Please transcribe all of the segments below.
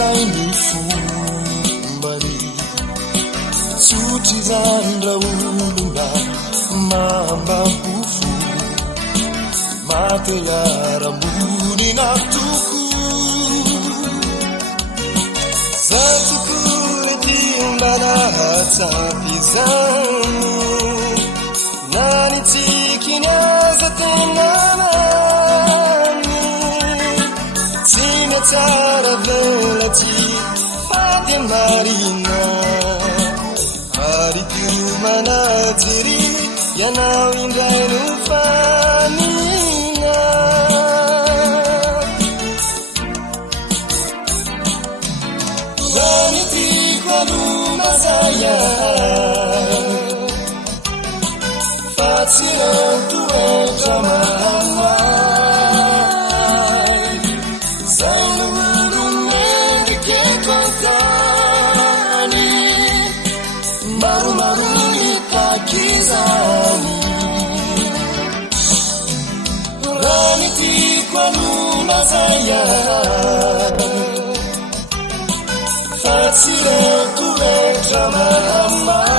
sainy fombany tsotry zany ra olona mambapofo matelarambonina toko za tokony timbanahatsapy zany nanitsikiny aza tenanany tsy miatsara velatsy fady marina ary tiomanajery ianao indray no fanina zany tiako alona zaya fa tsy rantoetra mahamay zay olo mendriketo antany maromaro mitakizany raha ny tiako alona zaya fa tsy rantoetra mahamay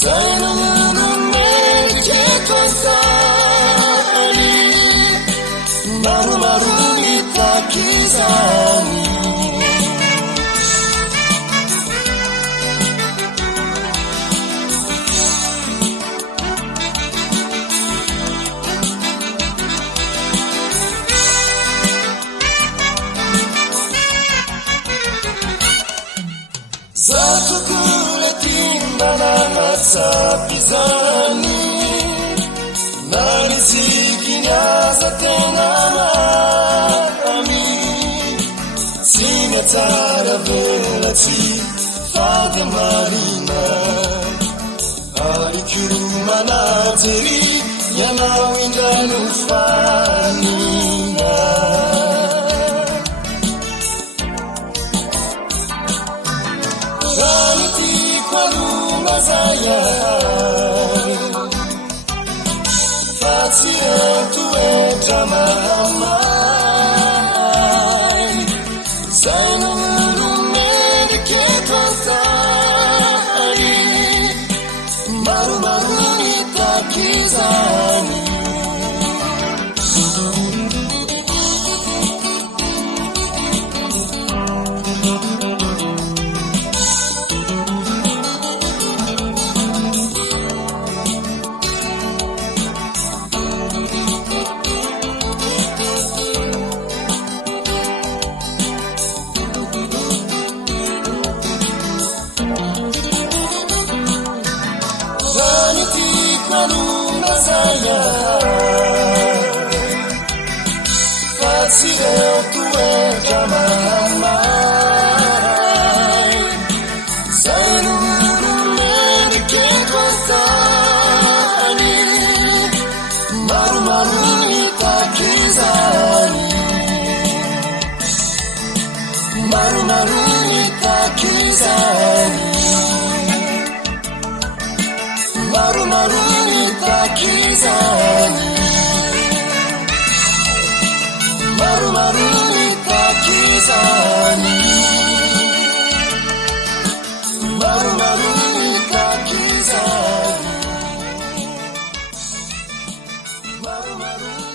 zay olo mendriketo antany maromaro mitakizany zatokole timbananatsapy zany nanitsikiny aza tenanany tsy miatsara velatsy fady marina ary kiomanajery ianao indray no fanina zany tiako alona zaya fa tsy rantoetra mahamay zay olo mendriketo antany maromaro mitakizany alona zaya fa tsy rantoetra mahamay zay olo mendriketo antany maromaro mitakizany maromaro mitakizany maromaro mitakizany maromaro mitakizany maromaro mitakizany maromaro